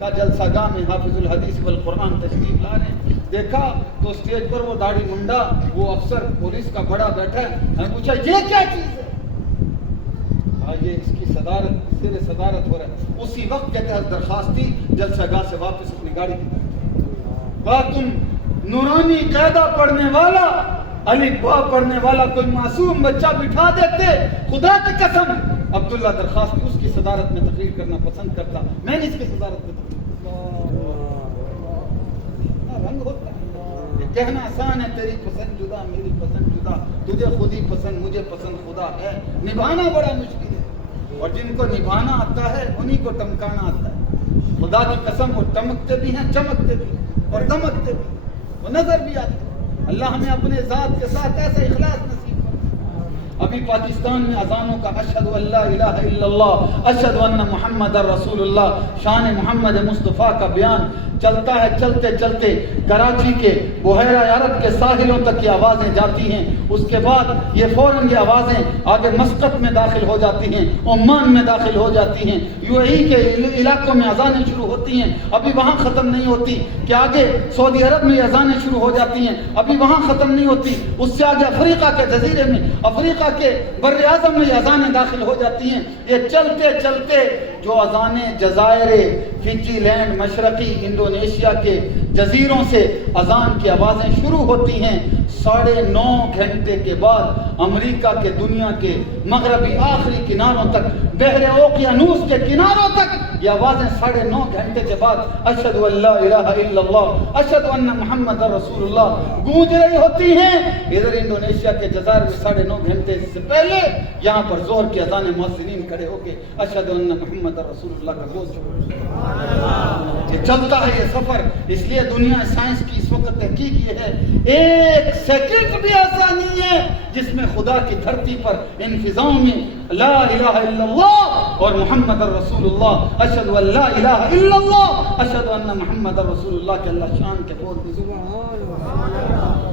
کا جلسہ گاہ میں حافظ الحدیث والقرآن تشریف لا رہے ہیں. دیکھا تو اسٹیج پر وہ داڑھی منڈا وہ افسر پولیس کا بڑا بیٹھا ہے. ہمیں پوچھا یہ کیا چیز ہے؟ یہ اس کی صدارت زیر صدارت ہو رہا ہے. اسی وقت کہتے ہیں درخواست تھی جلسہ گاہ سے واپس اپنی گاڑی کی. تم نورانی قاعدہ پڑھنے والا علی با پڑھنے والا کوئی معصوم بچہ بٹھا دیتے. خدا کی قسم عبداللہ درخواست اس کی صدارت میں تقریر کرنا پسند کرتا. میں نے اس کی صدارت میں تقریر رنگ ہوتا ہے. یہ کہنا آسان ہے تیری پسند جدا میری پسند جدا, تجھے خود ہی پسند مجھے پسند خدا ہے. نبھانا بڑا مشکل ہے اور جن کو نبھانا آتا ہے انہی کو ٹمکانا آتا ہے. خدا کی قسم وہ ٹمکتے بھی ہیں چمکتے بھی اور دمکتے بھی وہ نظر بھی آتے. اللہ ہمیں اپنے ذات کے ساتھ ایسا اخلاص نصیب کرے. ابھی پاکستان میں اذانوں کا اشہد ان لا الہ الا اللہ اشہد ان محمد رسول اللہ شان محمد مصطفیٰ کا بیان چلتا ہے. چلتے چلتے کراچی کے بحیرہ عرب کے ساحلوں تک یہ آوازیں جاتی ہیں. اس کے بعد یہ فوراً یہ آوازیں آگے مسقط میں داخل ہو جاتی ہیں, عمان میں داخل ہو جاتی ہیں, یو اے ای کے علاقوں میں اذانیں شروع ہوتی ہیں. ابھی وہاں ختم نہیں ہوتی کہ آگے سعودی عرب میں اذانیں شروع ہو جاتی ہیں. ابھی وہاں ختم نہیں ہوتی, اس سے آگے افریقہ کے جزیرے میں افریقہ کے بر اعظم میں اذانیں داخل ہو جاتی ہیں. یہ چلتے چلتے جو اذانیں جزائر فجی لینڈ مشرقی انڈونیشیا کے جزیروں سے اذان کی آوازیں شروع ہوتی ہیں, 9.5 گھنٹے کے بعد امریکہ کے دنیا کے مغربی آخری کناروں تک بحر اوقیانوس کے کناروں تک یہ آوازیں 9.5 گھنٹے کے بعد اشہد ان لا الہ الا اللہ اشہد ان محمد رسول اللہ گونج رہی ہوتی ہیں. ادھر انڈونیشیا کے جزائر میں 9.5 گھنٹے سے پہلے یہاں پر ظہر کی اذانیں مؤذنین کھڑے ہو کے اشہد ان محمد رسول اللہ کا گوشت. یہ چلتا ہے یہ سفر. اس لیے دنیا سائنس کی اس وقت تحقیق یہ ہے, 1 سیکنڈ بھی ایسا نہیں ہے جس میں خدا کی دھرتی پر ان فضاؤں میں لا الہ الا اللہ اور محمد رسول اللہ اشہد ان لا الہ الا اللہ اشہد ان محمد رسول اللہ کے اللہ شان کے بول دی.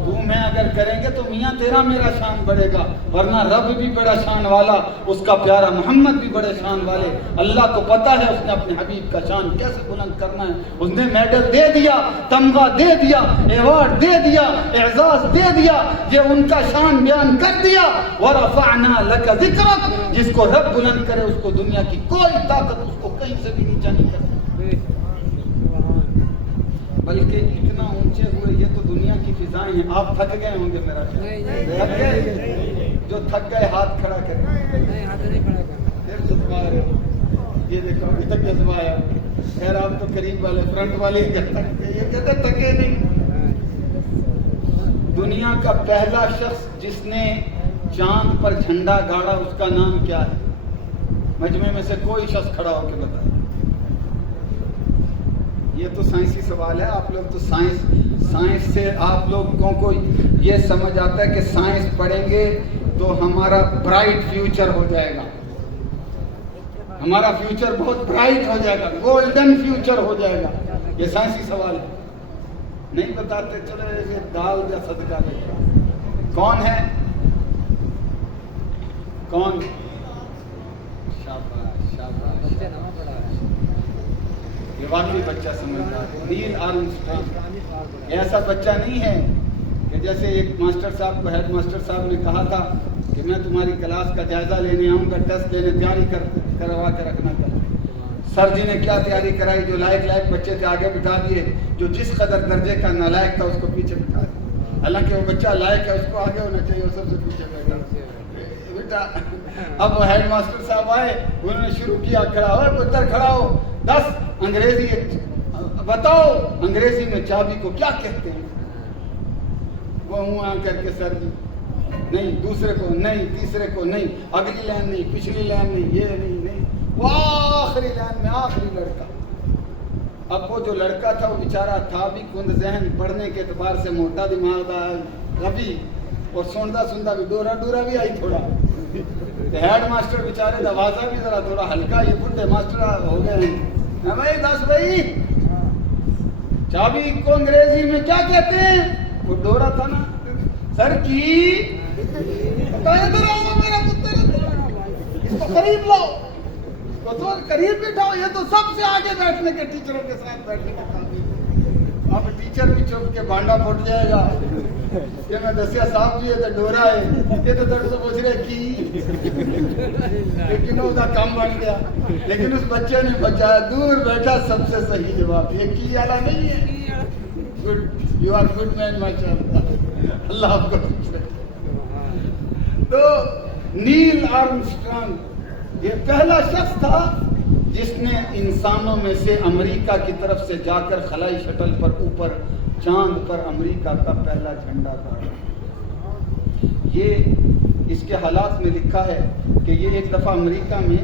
تو میں اگر کریں گے تو میاں تیرا میرا شان بڑھے گا, ورنہ رب بھی بڑا شان والا, اس کا پیارا محمد بھی بڑے شان والے. اللہ کو پتا ہے اس نے اپنے حبیب کا شان کیسے بلند کرنا ہے. اس نے میڈل دے دیا, تمغہ دے دیا, ایوارڈ دے دیا, اعزاز دے دیا, یہ ان کا شان بیان کر دیا. ورفعنا لک ذکرک, جس کو رب بلند کرے اس کو دنیا کی کوئی طاقت اس کو کہیں سے بھی نیچا نہیں کرتی. بلکہ اتنا اونچے ہوئے, یہ تو دنیا کی فضائیں ہیں. آپ تھک گئے ہوں گے میرا خیال, تھک گئے؟ جو تھک گئے ہاتھ کھڑا کریں. پھر جذبہ رہے ہو, یہ دیکھو ابھی تک جذبہ آیا. خیر آپ تو قریب والے فرنٹ والے ہی کہتے ہیں, یہ کہتے تھکے نہیں. دنیا کا پہلا شخص جس نے چاند پر جھنڈا گاڑا اس کا نام کیا ہے؟ مجمع میں سے کوئی شخص کھڑا ہو کے بتائے. یہ تو سائنسی سوال ہے. آپ لوگ تو سائنس سے آپ لوگوں کو یہ سمجھ آتا ہے کہ سائنس پڑھیں گے تو ہمارا برائٹ فیوچر ہو جائے گا, ہمارا فیوچر بہت برائٹ ہو جائے گا, گولڈن فیوچر ہو جائے گا. یہ سائنسی سوال ہے. نہیں بتاتے چلے یہ دال یا صدقہ دے. کون ہے کون؟ شاباش شاباش, یہ واقعی بچہ سمجھدار ہے. نیل آرمسٹرانگ ایسا بچہ نہیں ہے کہ جیسے ایک ماسٹر صاحب کو ہیڈ ماسٹر صاحب نے کہا تھا کہ میں تمہاری کلاس کا جائزہ لینے آؤں گا, ٹیسٹ لینے تیاری کروا کے رکھنا کل. سر جی نے کیا تیاری کرائی, جو لائق بچے تھے آگے بٹھا دیے, جو جس قدر درجے کا نالائق تھا اس کو پیچھے بٹھا دیا. حالانکہ وہ بچہ لائق ہے, اس کو آگے ہونا چاہیے, وہ سب سے پیچھے بیٹھا بیٹا. اب وہ ہیڈ ماسٹر صاحب آئے, انہوں نے شروع کیا, کھڑا ہو پتر کھڑا ہو, 10 انگریزی بتاؤ انگریزی میں چابی کو کیا کہتے ہیں. وہ ہوں کر کے سر جی نہیں, دوسرے کو نہیں, تیسرے کو نہیں, اگلی لائن نہیں, پچھلی لائن نہیں, یہ نہیں, وہ آخری لائن میں آخری لڑکا. اب وہ جو لڑکا تھا وہ بیچارہ تھا بھی کند ذہن, پڑھنے کے اعتبار سے موٹا دماغ تھا, غبی, اور سنتا بھی ڈورا بھی آئی تھوڑا. ہیڈ ماسٹر بیچارے دوازہ بھی ذرا تھوڑا ہلکا, یہ بڈھے ماسٹر ہو گئے ہیں. بھائی 10 بھائی چابی کو انگریزی میں کیا کہتے ہیں؟ وہ ڈورا تھا نا سر کی, میرا پتر اس کو قریب لاؤ, تو قریب بٹھاؤ, یہ تو سب سے آگے بیٹھنے کے ٹیچروں کے ساتھ بیٹھنے کا قابل. اب ٹیچر بھی چپ کے بانڈا پھٹ جائے گا کہ میں دسیا صاحب جی یہ تو ڈورا ہے, یہ تو درد سے پوچھ رہے کی, لیکن وہ کام بن گیا. لیکن اس بچے نے بچایا, دور بیٹھا سب سے صحیح جواب. یہ کی والا نہیں ہے. گڈ, یو آر گڈ مین ماشاءاللہ, اللہ آپ کو خوش رکھے. تو نیل آرمسٹرانگ یہ پہلا شخص تھا جس نے انسانوں میں سے امریکہ کی طرف سے جا کر خلائی شٹل پر اوپر چاند پر امریکہ کا پہلا جھنڈا گاڑا. یہ اس کے حالات میں لکھا ہے کہ یہ ایک دفعہ امریکہ میں,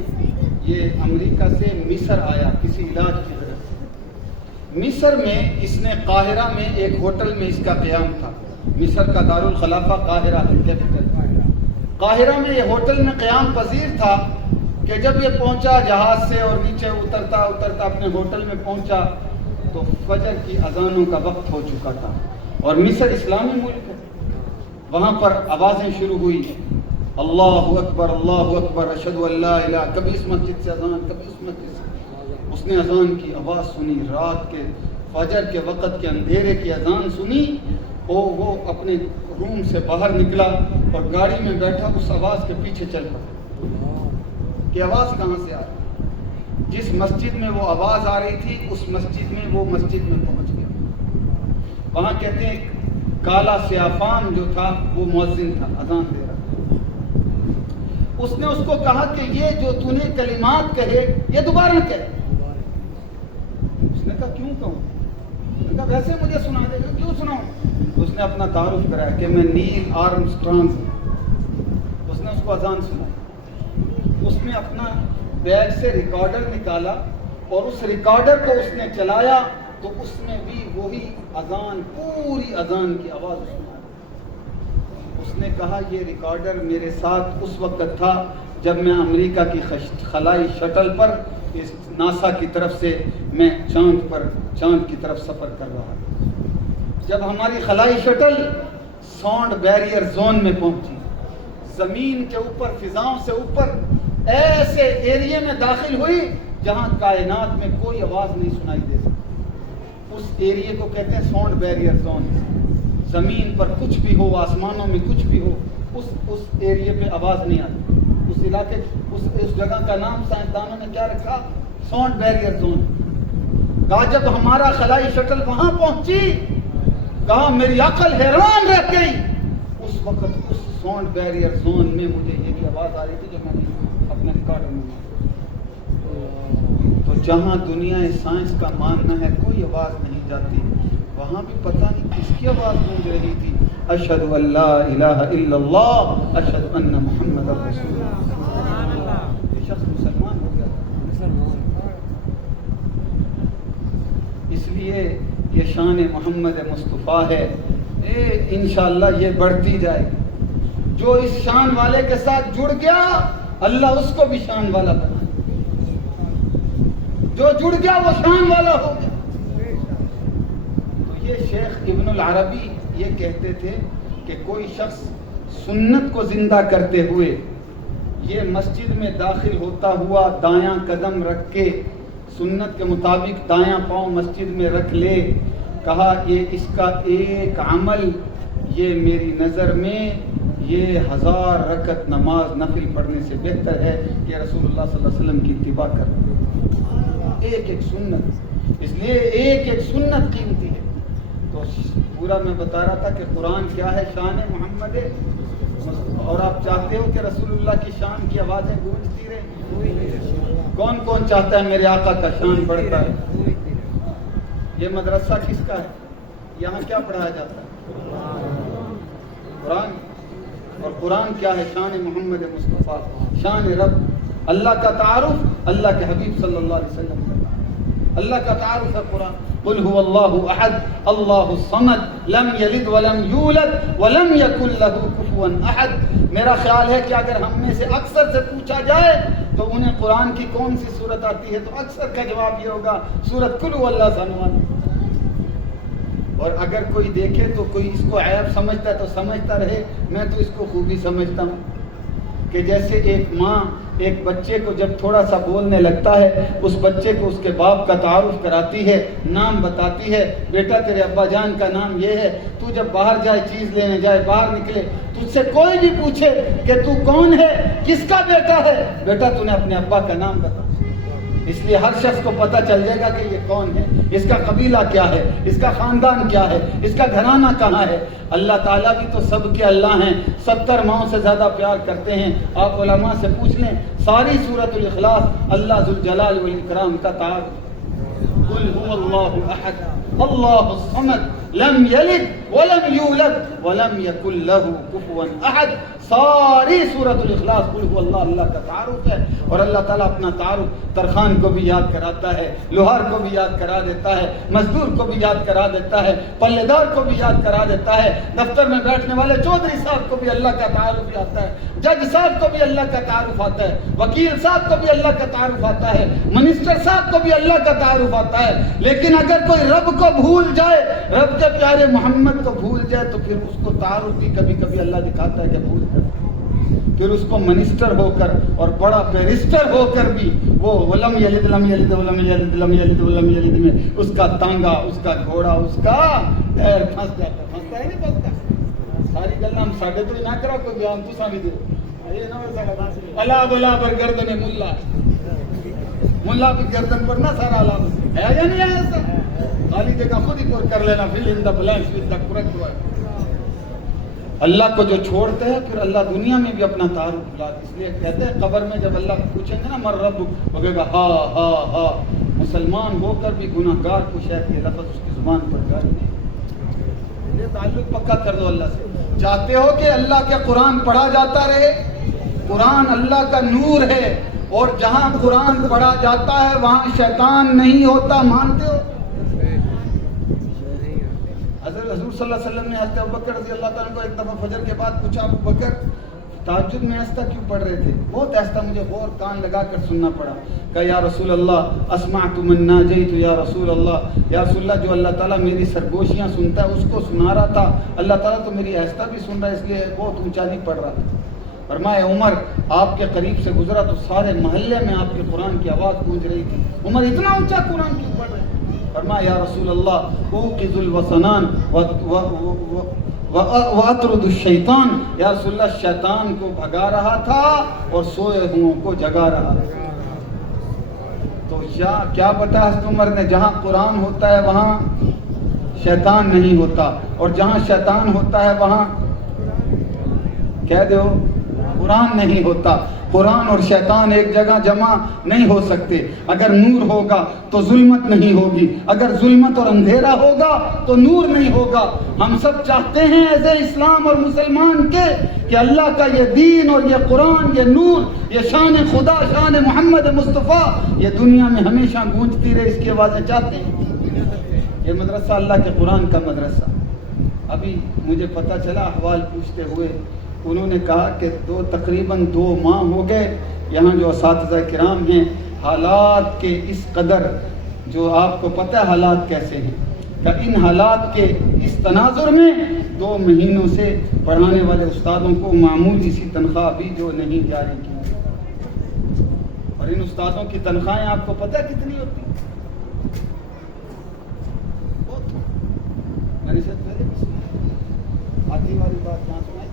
یہ امریکہ سے مصر آیا کسی علاج کی وجہ سے. مصر میں اس نے قاہرہ میں ایک ہوٹل میں اس کا قیام تھا. مصر کا دارالخلافہ قاہرہ ہے, کیپٹل. قاہرہ میں یہ ہوٹل میں قیام پذیر تھا کہ جب یہ پہنچا جہاز سے اور نیچے اترتا اپنے ہوٹل میں پہنچا تو فجر کی اذانوں کا وقت ہو چکا تھا. اور مصر اسلامی ملک ہے. وہاں پر آوازیں شروع ہوئی, اللہ اکبر اشہد ان لا الہ, کبھی اس مسجد سے اذان, کبھی اس مسجد سے. اس نے اذان کی آواز سنی, رات کے فجر کے وقت کے اندھیرے کی اذان سنی, وہ اپنے روم سے باہر نکلا اور گاڑی میں بیٹھا اس آواز کے پیچھے چل پڑا کہ آواز کہاں سے آ رہی. جس مسجد میں وہ آواز آ رہی تھی اس مسجد میں پہنچ گیا. وہاں کہتے ہیں کالا سیافان جو تھا وہ مؤذن تھا, اذان دے رہا تھا. اس نے اس کو کہا کہ یہ جو تو نے کلمات کہے یہ دوبارہ کہے. اس نے کہا کیوں کہوں؟ کہا ویسے مجھے سنا دے گا, کیوں سناؤں؟ اس نے اپنا تعارف کرایا کہ میں نیل آرمسٹرانگ ہوں. اس نے اس کو اذان سنا. اس نے اپنا بیگ سے ریکارڈر نکالا اور اس ریکارڈر کو اس نے چلایا تو اس میں بھی وہی اذان, پوری اذان کی آواز سنا. اس نے کہا یہ ریکارڈر میرے ساتھ اس وقت تھا جب میں امریکہ کی خلائی شٹل پر اس ناسا کی طرف سے میں چاند کی طرف سفر کر رہا تھا. جب ہماری خلائی شٹل ساؤنڈ بیریئر زون میں پہنچی, زمین کے اوپر, فضاؤں سے اوپر ایسے ایریے میں داخل ہوئی جہاں کائنات میں کوئی آواز نہیں سنائی دے سکتی. اس ایریے کو کہتے ہیں ساؤنڈ بیریئر زون. زمین پر کچھ بھی ہو, آسمانوں میں کچھ بھی ہو, اس ایریے پہ آواز نہیں آتی. اس علاقے اس جگہ کا نام سائنسدانوں نے کیا رکھا؟ Sound barrier zone. کہا جب ہمارا خلائی شٹل وہاں پہنچی, کہا میری عقل حیران رہ گئی. اس وقت اس ساؤنڈ بیریئر زون میں مجھے یہ بھی آواز آ رہی تھی جو میں نے اپنے ریکارڈر میں. تو جہاں دنیا سائنس کا ماننا ہے کوئی آواز نہیں جاتی, وہاں بھی پتہ نہیں کس کی آواز گونج رہی تھی. اشہد ان لا الہ الا اللہ اشہد ان محمد رسول اللہ. یہ شخص مسلمان ہو گیا. اس لیے یہ شان محمد مصطفیٰ ہے, انشاءاللہ یہ بڑھتی جائے گی. جو اس شان والے کے ساتھ جڑ گیا اللہ اس کو بھی شان والا بنا. جو جڑ گیا وہ شان والا ہو گیا. تو یہ شیخ ابن العربی یہ کہتے تھے کہ کوئی شخص سنت کو زندہ کرتے ہوئے یہ مسجد میں داخل ہوتا ہوا دایاں قدم رکھ کے سنت کے مطابق دایاں پاؤں مسجد میں رکھ لے, کہا یہ اس کا ایک عمل یہ میری نظر میں یہ 1000 رکعت نماز نفل پڑھنے سے بہتر ہے کہ رسول اللہ صلی اللہ علیہ وسلم کی اتباع کر. ایک سنت, اس لیے ایک سنت قیمتی ہے. تو پورا میں بتا رہا تھا کہ قرآن کیا ہے, شان محمد ہے, اور آپ چاہتے ہو کہ رسول اللہ کی شان کی آوازیں گونجتی رہے. کون کون چاہتا ہے میرے آقا کا شان بڑھتا ہے؟ یہ مدرسہ کس کا ہے؟ یہاں کیا پڑھایا جاتا ہے؟ قرآن. اور قرآن کیا ہے؟ شان محمد مصطفیٰ, شان رب. اللہ کا تعارف اللہ کے حبیب صلی اللہ علیہ وسلم کا, اللہ کا تعارف ہے قرآن. قل هو اللہ احد اللہ الصمد لم یلد ولم یولد ولم یکن له کفوا احد. میرا خیال ہے کہ اگر ہم میں سے اکثر سے پوچھا جائے تو انہیں قرآن کی کون سی صورت آتی ہے تو اکثر کا جواب یہ ہوگا سورۃ قل هو اللہ سنوان. اور اگر کوئی دیکھے تو کوئی اس کو عیب سمجھتا ہے تو سمجھتا رہے, میں تو اس کو خوبی سمجھتا ہوں کہ جیسے ایک ماں ایک بچے کو جب تھوڑا سا بولنے لگتا ہے اس بچے کو اس کے باپ کا تعارف کراتی ہے، نام بتاتی ہے، بیٹا تیرے ابا جان کا نام یہ ہے، تو جب باہر جائے چیز لینے جائے باہر نکلے تجھ سے کوئی بھی پوچھے کہ تو کون ہے، کس کا بیٹا ہے، بیٹا تو نے اپنے ابا کا نام بتا. اس لیے ہر شخص کو پتہ چل جائے گا کہ یہ کون ہے، اس کا قبیلہ کیا ہے، اس کا خاندان کیا ہے، اس کا گھرانہ کہاں ہے. اللہ تعالیٰ بھی تو سب کے اللہ ہیں، 70 ماؤں سے زیادہ پیار کرتے ہیں. آپ علماء سے پوچھ لیں ساری سورۃ الاخلاص اللہ ذوالجلال والاکرام کا تعارف. قل هو اللہ احد اللہ الصمد لم یلد ولم یولد ولم یکن له کفوا احد. ساری سورۃ الاخلاص قل هو اللہ اللہ کا تعارف ہے. اور اللہ تعالیٰ اپنا تعارف ترخان کو بھی یاد کراتا ہے، لوہار کو بھی یاد کرا دیتا ہے، مزدور کو بھی یاد کرا دیتا ہے، پلے دار کو بھی یاد کرا دیتا ہے، دفتر میں بیٹھنے والے چودھری صاحب کو بھی اللہ کا تعارف آتا ہے، جج صاحب کو بھی اللہ کا تعارف آتا ہے، وکیل صاحب کو بھی اللہ کا تعارف آتا ہے، منسٹر صاحب کو بھی اللہ کا تعارف آتا ہے. لیکن اگر کوئی رب کو بھول جائے، رب کے پیارے محمد کو بھول جائے تو پھر اس کو تعارف بھی کبھی کبھی اللہ دکھاتا ہے کہ بھول کر، پھر اس کو منسٹر ہو کر اور بڑا بیرسٹر ہو کر بھی وہ ولم یلد لم یلد ولم یلد لم یلد ولم یلد میں اس کا تانگا، اس کا گھوڑا، اس کا پیر پھنس جاتا. پھنستا ہے نہیں پھنستا؟ ساری گل ہم ساڈے تو نہ کرا کوئی بیان تو سامنے دے یہ نہ اللہ بلا پر گردن ملا کی گردن پر نہ سارا علام ہے یا نہیں ہے ایسا؟ خالی جگہ خود ہی پر کر لینا fill in the blanks with the correct word. اللہ کو جو چھوڑتے ہیں پھر اللہ دنیا میں بھی اپنا تعارف بلاتا. اس لیے کہتے ہیں قبر میں جب اللہ کو پوچھیں گے نا مر رب، وہ کہے گا ہا ہا ہا. مسلمان ہو کر بھی گناہ گار کو شاید یہ لفظ اس کی زبان پر گاڑ نہیں. یہ تعلق پکا کر دو اللہ سے. چاہتے ہو کہ اللہ کے قرآن پڑھا جاتا رہے؟ قرآن اللہ کا نور ہے، اور جہاں قرآن پڑھا جاتا ہے وہاں شیطان نہیں ہوتا. مانتے ہو؟ حضور صلی اللہ علیہ وسلم نے حضرت ابوبکر رضی اللہ تعالیٰ کو ایک دفعہ فجر کے بعد پوچھا، ابوبکر تہجد میں ایسا کیوں پڑھ رہے تھے؟ بہت ایسا مجھے غور کان لگا کر سننا پڑا. کہا یا رسول اللہ اسمعت من ناجیت یا رسول اللہ، یا رسول اللہ جو اللہ تعالیٰ میری سرگوشیاں سنتا ہے اس کو سنا رہا تھا، اللہ تعالیٰ تو میری ایسا بھی سن رہا ہے، اس لیے بہت اونچا نہیں پڑھ رہا تھا. فرمایا عمر آپ کے قریب سے گزرا تو سارے محلے میں آپ کے قرآن کی آواز گونج رہی تھی. عمر اتنا اونچا قرآن کیوں پڑھ رہے ہیں؟ فرمایا یا رسول اللہ اوقظ الوسنان واطرد الشیطان، یا رسول اللہ شیطان کو بھگا رہا تھا اور سوئے ہوں کو جگا رہا تھا. تو کیا بتا حضرت عمر نے، جہاں قرآن ہوتا ہے وہاں شیطان نہیں ہوتا، اور جہاں شیطان ہوتا ہے وہاں کہہ دو قرآن نہیں ہوتا. قرآن اور شیطان ایک جگہ جمع نہیں ہو سکتے. اگر نور ہوگا تو ظلمت نہیں ہوگی، اگر ظلمت اور اندھیرا ہوگا تو نور نہیں ہوگا. ہم سب چاہتے ہیں ایز اے اسلام اور مسلمان کے کہ اللہ کا یہ دین اور یہ قرآن، یہ نور، یہ شان خدا، شان محمد مصطفیٰ یہ دنیا میں ہمیشہ گونجتی رہے. اس کی آوازیں چاہتے ہیں. یہ مدرسہ اللہ کے قرآن کا مدرسہ. ابھی مجھے پتہ چلا احوال پوچھتے ہوئے، انہوں نے کہا کہ تقریباً 2 ماہ ہو گئے یہاں جو اساتذہ کرام ہیں حالات کے اس قدر، جو آپ کو پتہ ہے حالات کیسے ہیں، کہ ان حالات کے اس تناظر میں 2 مہینوں سے پڑھانے والے استادوں کو معمولی سی تنخواہ بھی جو نہیں جاری کی. اور ان استادوں کی تنخواہیں آپ کو پتہ ہے کتنی ہوتی ہیں؟ میں نے شاید پہلے بھی سنی آتی والی بات کہاں سنائی.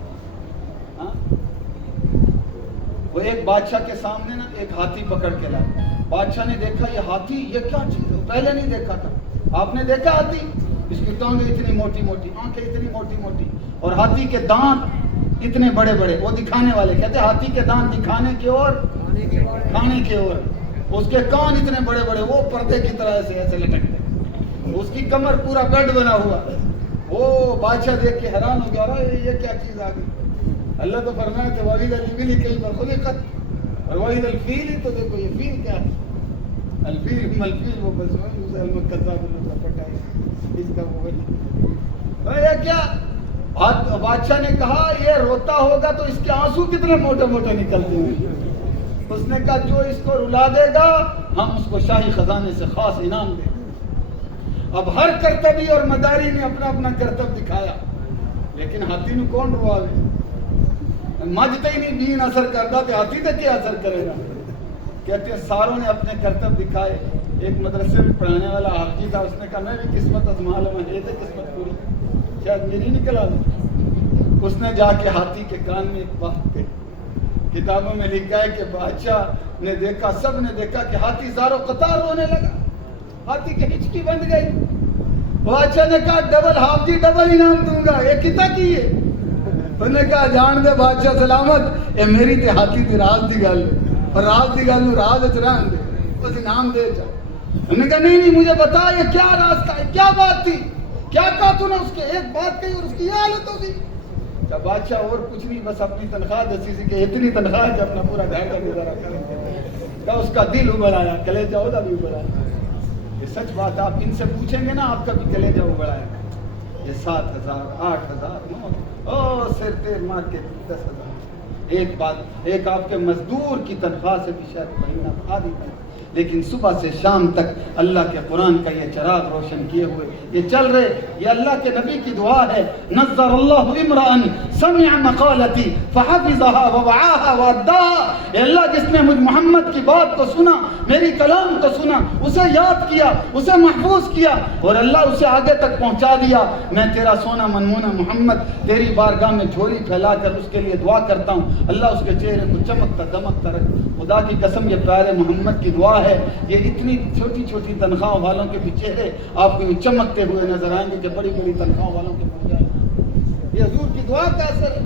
وہ ایک بادشاہ کے سامنے نا ایک ہاتھی پکڑ کے لایا. بادشاہ نے دیکھا یہ ہاتھی یہ کیا چیز ہے، پہلے نہیں دیکھا تھا. آپ نے دیکھا ہاتھی؟ اس کی ٹانگیں اتنی موٹی موٹی، آنکھیں اتنی موٹی موٹی، اور ہاتھی کے دانت اتنے بڑے بڑے. وہ دکھانے والے کہتے ہیں ہاتھی کے دانت دکھانے کے اور کھانے کے اور. اس کے کان اتنے بڑے بڑے، وہ پردے کی طرح ایسے لٹکتے. اس کی کمر پورا بیڈ بنا ہوا. وہ بادشاہ دیکھ کے حیران ہو گیا، یہ کیا چیز آ گئی. اللہ تو فرمایا تھا وحید الفیل کہیں پر خلقت، اور وحید الفیل تو دیکھو یہ فیل کیا ہے. الفیل الفیل وہ بس اس کا وہ یہ کیا. بادشاہ نے کہا یہ روتا ہوگا تو اس کے آنسو کتنے موٹے موٹے نکلتے ہیں. اس نے کہا جو اس کو رلا دے گا ہم اس کو شاہی خزانے سے خاص انعام دیں گے. اب ہر کرتبی اور مداری نے اپنا اپنا کرتب دکھایا، لیکن ہاتھی نو کون رواوے. مجھتے ہی نہیں دین اثر کرتا تو ہاتھی تک کیا اثر کرے گا. کہتے ہیں ساروں نے اپنے کرتب دکھائے. ایک مدرسے میں پڑھانے والا حافظ تھا, اس نے کہا میں بھی قسمت ازما لوں, یہ تو قسمت پوری شاید میری نکل آ. اس نے جا کے ہاتھی کے کان میں ایک بات کہی. کتابوں میں لکھا ہے کہ بادشاہ نے دیکھا, سب نے دیکھا کہ ہاتھی زارو قطار رونے لگا, ہاتھی کی ہچکی بند گئی. بادشاہ نے کہا ڈبل ہاف جی ڈبل انعام دوں گا, یہ کتا کی ہے؟ انہوں نے کہا جان دے بادشاہ سلامت, یہ میری تے ہاتھی دی راز دی گل ہے, اور راز دی گل راز اچ رہن دے, بس انعام دے جا. انہوں نے کہا نہیں مجھے بتا یہ کیا راز تھا, کیا بات تھی, کیا کہا تو نے؟ اس کے ایک بات کہی اور اس کی یہ حالت ہوگی. کہا بادشاہ اور کچھ نہیں, بس اپنی تنخواہ دسی سی کہ اتنی تنخواہ ہے کہ اپنا پورا گھر کا گزارا کریں. کہا اس کا دل ابھر آیا, کلیجہ ہوتا بھی ابھر آیا. یہ سچ بات ہے, آپ ان سے پوچھیں گے نا آپ کا بھی کلیجہ ابھر آئے گا. یہ 7,000 8,000 9 سر تیر مار کے 10,000. ایک بات, ایک آپ کے مزدور کی تنخواہ سے بھی شاید مہینہ آدھی نہیں, لیکن صبح سے شام تک اللہ کے قرآن کا یہ چراغ روشن کیے ہوئے یہ چل رہے. یہ اللہ کے نبی کی دعا ہے, نظر اللہ امرأن سمع مقالتی فحفظها ووعاها واداها. اے اللہ جس نے مجھ محمد کی بات کو سنا, میری کلام کو سنا, اسے یاد کیا, اسے محفوظ کیا, اور اللہ اسے آگے تک پہنچا دیا. میں تیرا سونا منمونا محمد تیری بارگاہ میں جھولی پھیلا کر اس کے لیے دعا کرتا ہوں, اللہ اس کے چہرے کو چمکتا دمکتا رکھ. خدا کی قسم یہ پیارے محمد کی دعا ہے. یہ اتنی چھوٹی چھوٹی تنخواہ والوں کے بھی چہرے آپ کو چمکتے ہوئے نظر آئیں گے کہ بڑی بڑی تنخواہ والوں کے بن جائیں. یہ حضور کی دعا کا اثر ہے.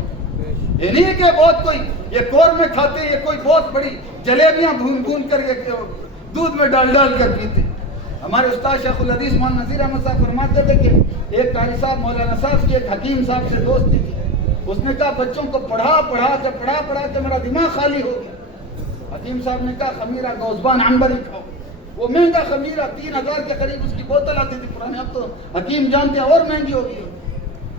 یہ نہیں کہ بہت کوئی یہ کور میں کھاتے, یہ کوئی بہت بڑی جلیبیاں بھون بھون کر یہ دودھ میں ڈال ڈال کر پیتے. ہمارے استاد شیخ الحدیث مولانا نذیر احمد صاحب فرماتے تھے کہ ایک قاری صاحب مولانا صاحب کی ایک حکیم صاحب سے دوستی تھی. اس نے کہا بچوں کو پڑھا کے میرا دماغ خالی ہو گیا. حکیم صاحب نے کہا خمیرہ گوزبان عنبری کھاؤ. وہ مہنگا خمیرہ 3,000 کے قریب اس کی بوتل آتی تھی پرانے, اب تو حکیم جانتے ہیں اور مہنگی ہو گئی.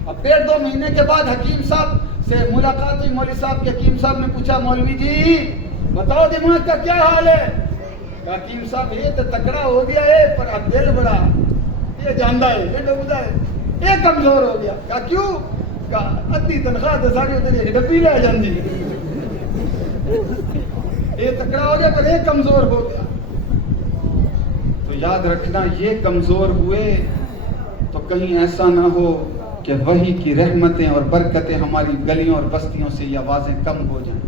اب 1.5-2 مہینے کے بعد حکیم صاحب سے ملاقات ہوئی. مولوی صاحب کے حکیم صاحب نے پوچھا مولوی جی بتاؤ دماغ کا کیا حال ہے؟ حکیم صاحب یہ تو تکڑا ہو گیا ہے پر اب دل بڑا, یہ جاندہ ہے, یہ ڈوبتا ہے, یہ کمزور ہو گیا. کہا کیوں؟ کہا ادھی تنخواہ تو ساری ادھر ڈبی لے جاندی, یہ تکڑا ہو گیا پر یہ کمزور ہو گیا. تو یاد رکھنا یہ کمزور ہوئے تو کہیں ایسا نہ ہو کہ وحی کی رحمتیں اور برکتیں ہماری گلیوں اور بستیوں سے یہ آوازیں کم ہو جائیں.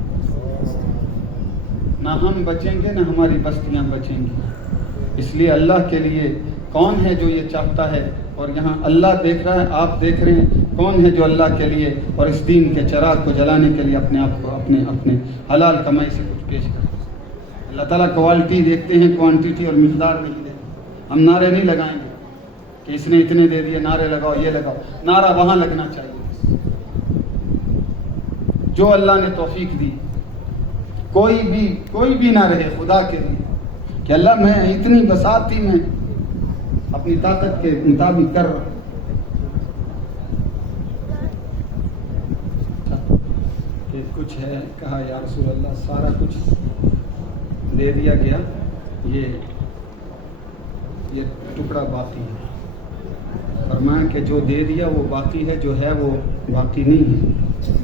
نہ ہم بچیں گے نہ ہماری بستیاں بچیں گی. اس لیے اللہ کے لیے کون ہے جو یہ چاہتا ہے, اور یہاں اللہ دیکھ رہا ہے, آپ دیکھ رہے ہیں, کون ہے جو اللہ کے لیے اور اس دین کے چراغ کو جلانے کے لیے اپنے آپ کو اپنے حلال کمائی سے کچھ پیش کرتا ہے. اللہ تعالیٰ کوالٹی دیکھتے ہیں, کوانٹیٹی اور مقدار نہیں دیتے. ہم نعرے نہیں لگائیں گے کہ اس نے اتنے دے دیے, نعرے لگاؤ, یہ لگاؤ. نعرہ وہاں لگنا چاہیے جو اللہ نے توفیق دی. کوئی بھی نہ رہے خدا کے لیے کہ اللہ میں اتنی بساط تھی, میں اپنی طاقت کے مطابق کر رہا. کہ کچھ ہے, کہا یا رسول اللہ سارا کچھ دے دیا گیا, یہ ٹکڑا باقی ہے. فرمایا کہ جو دے دیا وہ باقی ہے, جو ہے وہ باقی نہیں ہے.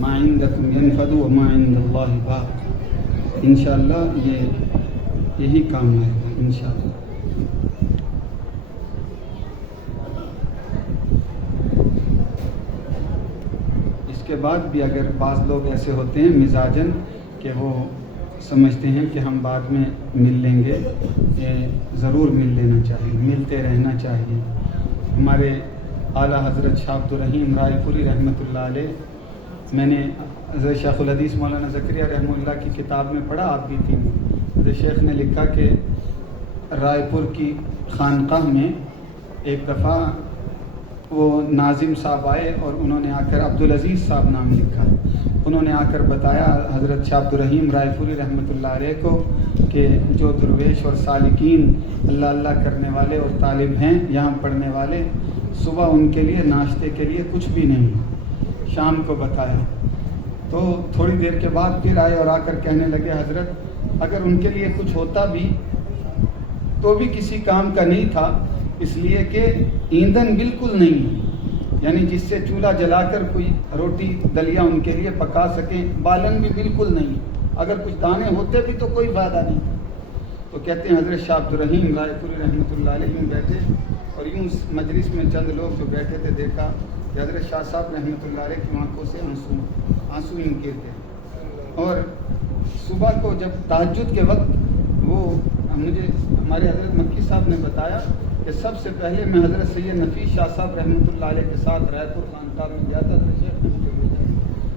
ما عندکم ينفد وما عند اللہ باق. انشاءاللہ یہی کام ہے انشاءاللہ. اس کے بعد بھی اگر بعض لوگ ایسے ہوتے ہیں مزاجن کہ وہ سمجھتے ہیں کہ ہم بعد میں مل لیں گے, ضرور مل لینا چاہیے, ملتے رہنا چاہیے. ہمارے اعلیٰ حضرت شاہ عبد الرحیم رائے پوری رحمۃ اللہ علیہ, میں نے حضرت شیخ الحدیث مولانا زکریا رحمہ اللہ کی کتاب میں پڑھا, آپ بھی تھی. حضرت شیخ نے لکھا کہ رائے پور کی خانقاہ میں ایک دفعہ وہ ناظم صاحب آئے اور انہوں نے آ کر عبدالعزیز صاحب نام لکھا. انہوں نے آ کر بتایا حضرت شاہ عبد الرحیم رائے پوری رحمۃ اللہ علیہ کو کہ جو درویش اور سالکین اللہ اللہ کرنے والے اور طالب ہیں یہاں پڑھنے والے, صبح ان کے لیے ناشتے کے لیے کچھ بھی نہیں. شام کو بتایا تو تھوڑی دیر کے بعد پھر آئے اور آ کر کہنے لگے حضرت اگر ان کے لیے کچھ ہوتا بھی تو بھی کسی کام کا نہیں تھا, اس لیے کہ ایندھن بالکل نہیں ہے. یعنی جس سے چولہا جلا کر کوئی روٹی دلیا ان کے لیے پکا سکیں. بالن بھی بالکل نہیں, اگر کچھ دانے ہوتے بھی تو کوئی فائدہ نہیں. تو کہتے ہیں حضرت شاہ عبدالرحیم رائے پوری رحمۃ اللہ علیہ یوں بیٹھے, اور یوں مجلس میں چند لوگ جو بیٹھے تھے دیکھا کہ حضرت شاہ صاحب رحمۃ اللہ علیہ کی آنکھوں سے آنسو یوں گرتے. اور صبح کو جب تہجد کے وقت وہ مجھے ہمارے حضرت مکی صاحب نے بتایا کہ سب سے پہلے میں حضرت سید نفیس شاہ صاحب رحمۃ اللہ علیہ کے ساتھ رائے پور خانقاہ میں گیا تھا. شیخ نے مجھے بھیجا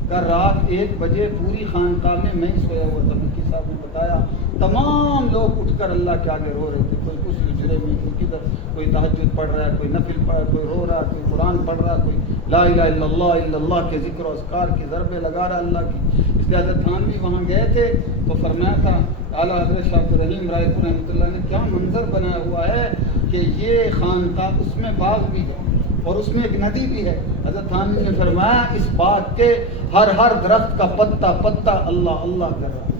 کہ رات 1 بجے پوری خانقاہ میں میں ہی سویا ہوا تھا. مکی صاحب نے بتایا تمام لوگ اٹھ کر اللہ کے آگے رو رہے تھے. کوئی کچھ حجرے میں, کوئی کدھر, کوئی تہجد پڑھ رہا ہے, کوئی نفل پڑھ, کوئی رو رہا ہے, کوئی قرآن پڑھ رہا ہے, کوئی لا الہ الا اللہ کے ذکر و اذکار کی ضربیں لگا رہا اللہ کی. اس لیے حضرت تھانوی وہاں گئے تھے تو فرمایا تھا اعلیٰ حضرت شاہ عبدالرحیم رائے پور رحمۃ اللہ نے کیا منظر بنایا ہوا ہے کہ یہ خانقاہ, اس میں باغ بھی ہے اور اس میں ایک ندی بھی ہے. حضرت تھانوی نے فرمایا اس باغ کے ہر درخت کا پتا پتا اللہ اللہ کر رہا ہے,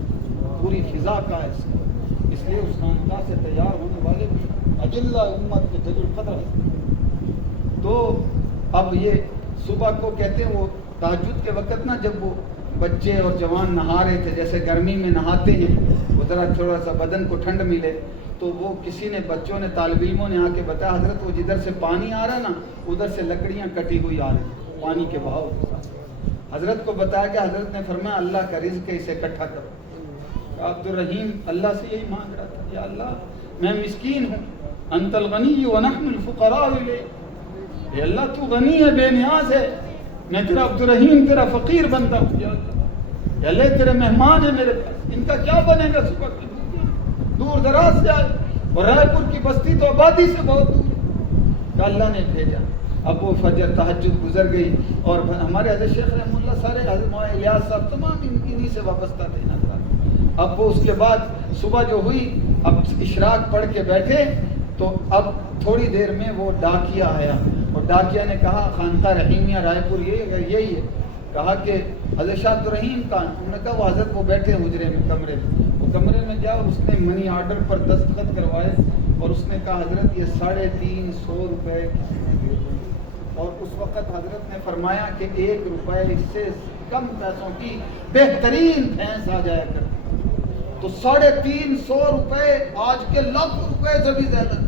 پوری فضا کا ہے. اس لیے اس خانقاہ سے تیار ہونے والے بھی اجلہ امت کے جج القدر ہیں. تو اب یہ صبح کو کہتے ہیں وہ تہجد کے وقت نا, جب وہ بچے اور جوان نہا رہے تھے, جیسے گرمی میں نہاتے ہیں وہ ذرا تھوڑا سا بدن کو ٹھنڈ ملے, تو وہ کسی نے بچوں نے طالب علموں نے آ کے بتایا حضرت وہ جدھر سے پانی آ رہا نا ادھر سے لکڑیاں کٹی ہوئی آ رہی پانی کے بہاؤ کے ساتھ. حضرت کو بتایا کہ حضرت نے فرمایا اللہ کا رزق ہے اسے اکٹھا کرو. عبدالرحیم اللہ سے یہی مانگ رہا تھا, یا اللہ میں مسکین ہوں, انت الغنی ونحن الفقراء الیک, اے اللہ تو غنی ہے بے نیاز ہے, میں تیرا عبدالرحیم تیرا فقیر بندہ ہوں. یا اللہ تیرے مہمان ہیں میرے پاس, ان کا کیا بنے گا صبح کی دور دراز سے آئے, اور رائے پور کی بستی تو آبادی سے بہت دور ہے. اللہ نے بھیجا. اب وہ فجر تہجد گزر گئی, اور ہمارے حضرت شیخ رحمۃ اللہ سارے حضرت مولانا الیاس صاحب تمام انہی سے وابستہ تھے نظر. اب وہ اس کے بعد صبح جو ہوئی, اب اشراق پڑھ کے بیٹھے تو اب تھوڑی دیر میں وہ ڈاکیا آیا, اور ڈاکیا نے کہا خانقاہ رحیمیہ رائے پور یہی ہے. کہا کہ حضرت شاہ عبدالرحیم کا, انہوں نے کہا وہ حضرت وہ بیٹھے حجرے میں کمرے میں. وہ کمرے میں گیا اور اس نے منی آرڈر پر دستخط کروائے, اور اس نے کہا حضرت یہ 350 روپے کسی نے بھیجے. اور اس وقت حضرت نے فرمایا کہ 1 روپے اس سے کم پیسوں کی بہترین بھینس آ جایا کرتی, تو 350 روپے آج کے لاکھ روپے سے بھی زیادہ.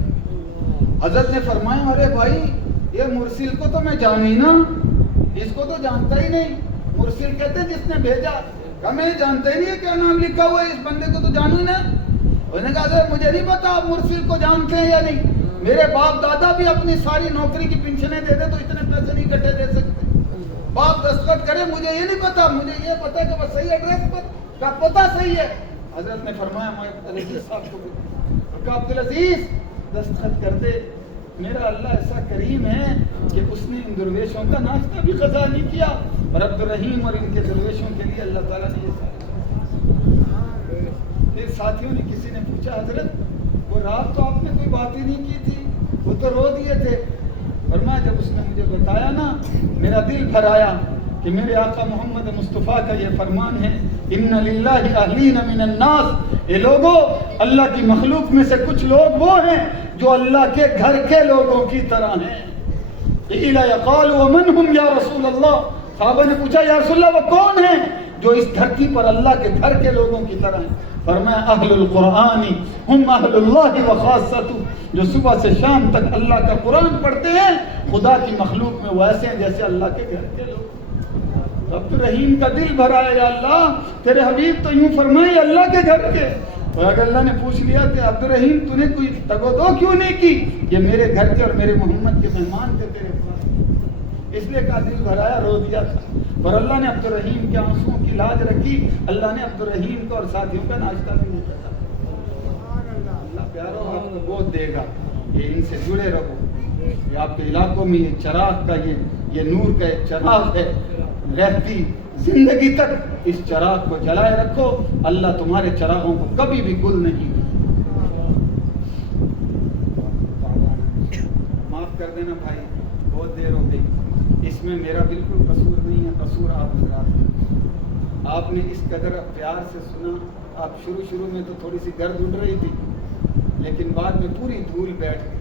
حضرت نے فرمایا ارے بھائی یہ مرسل کو تو میں جانی نا, اس کو تو جانتا ہی نہیں. مرسل کہتے جس نے بھیجا, کہا میں جانتا ہی نہیں ہے کیا نام لکھا ہوا ہے, اس بندے کو تو جانوں نا. انہوں نے کہا حضرت مجھے نہیں پتا آپ مرسل کو جانتے ہیں یا نہیں, میرے باپ دادا بھی اپنی ساری نوکری کی پنشنیں دے دے تو اتنے پیسے نہیں اکٹھے دے سکتے. باپ دستخط کرے مجھے یہ نہیں پتا, مجھے یہ پتا کہ بس صحیح ایڈریس پر کا پتہ صحیح ہے. حضرت نے فرمایا میں عبدالعزیز صاحب کو کہا عبدالعزیز دستخط کر دے, میرا اللہ ایسا کریم ہے کہ اس نے ان درویشوں کا ناشتہ بھی قضا نہیں کیا, اور عبدالرحیم اور ان کے درویشوں کے لیے اللہ تعالیٰ نے یہ پھر ساتھیوں نے کسی نے پوچھا حضرت وہ رات تو آپ نے کوئی بات ہی نہیں کی تھی, وہ تو رو دیے تھے. فرمایا جب اس نے مجھے بتایا نا میرا دل بھر آیا کہ میرے آقا محمد مصطفیٰ کا یہ فرمان ہے ان للہ اہلین من الناس, اے لوگوں اللہ کی مخلوق میں سے کچھ لوگ وہ ہیں جو اللہ کے گھر کے لوگوں کی طرح ہیں. قیل یقال ومن هم یا رسول اللہ, صحابہ نے پوچھا یا رسول اللہ وہ کون ہیں جو اس دھرتی پر اللہ کے گھر کے لوگوں کی طرح ہیں. فرمایا اہل القرآن ہم اہل اللہ وخاصتہ, جو صبح سے شام تک اللہ کا قرآن پڑھتے ہیں خدا کی مخلوق میں وہ ایسے ہیں جیسے اللہ کے گھر کے لوگ. عبدالرحیم کا دل بھرا ہے, یا اللہ تیرے حبیب تو یوں فرمائے اللہ کے گھر کے. اور اگر اللہ نے پوچھ لیا کہ عبدالرحیم تو نے کوئی تگو دو کیوں نہیں کی, یہ میرے گھر کے اور میرے محمد کے مہمان تھے تیرے پاس, اس لیے کا دل بھرایا رو دیا تھا. اور اللہ نے عبدالرحیم کے آنسوؤں کی لاج رکھی, اللہ نے عبدالرحیم کو اور ساتھیوں کا ناشتہ بھی نہیں کرتا. اللہ پیارو آپ کو بہت دے گا, یہ ان سے جڑے رہو. یہ آپ کے علاقوں میں یہ چراغ کا یہ نور کا ایک چراغ ہے, رہتی زندگی تک اس چراغ کو جلائے رکھو, اللہ تمہارے چراغوں کو کبھی بھی گل نہیں. معاف کر دینا بھائی, بہت دیر ہو گئی. اس میں میرا بالکل قصور نہیں ہے, قصور آپ حضرات کا. آپ نے اس قدر پیار سے سنا. آپ شروع میں تو تھوڑی سی گرد اڑ رہی تھی, لیکن بعد میں پوری دھول بیٹھ گئی.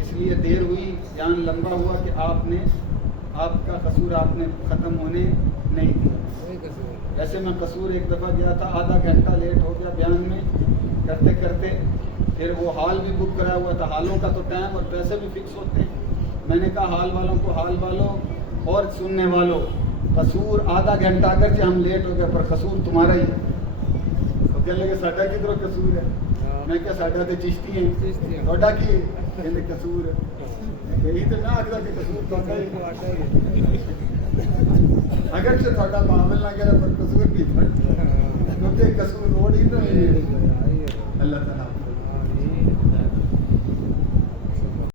اس لیے دیر ہوئی، بیان لمبا ہوا کہ آپ کا قصور آپ نے ختم ہونے نہیں دیا۔ ایسے میں قصور ایک دفعہ گیا تھا، آدھا گھنٹہ لیٹ ہو گیا بیان میں کرتے کرتے، پھر وہ ہال بھی بک کرایا ہوا تھا، ہالوں کا تو ٹائم اور پیسے بھی فکس ہوتے ہیں۔ میں نے کہا ہال والوں اور سننے والوں، قصور آدھا گھنٹہ اگرچہ ہم لیٹ ہو گئے پر قصور تمہارا ہی ہے۔ تو کہنے لگے ساڈا کدھروں قصور ہے؟ میں کہا ساڈا تو چشتی ہیں، تھوڑا کی کہنے قصور ہے، یہی تو نہ آگے کہ قصور تھوڑا ہی اگرچہ تھوڑا معامل نہ کرے پر قصور نہیں تھوڑا، کیونکہ قصور روڈ ہی تو نہیں ہے۔ اللہ تعالیٰ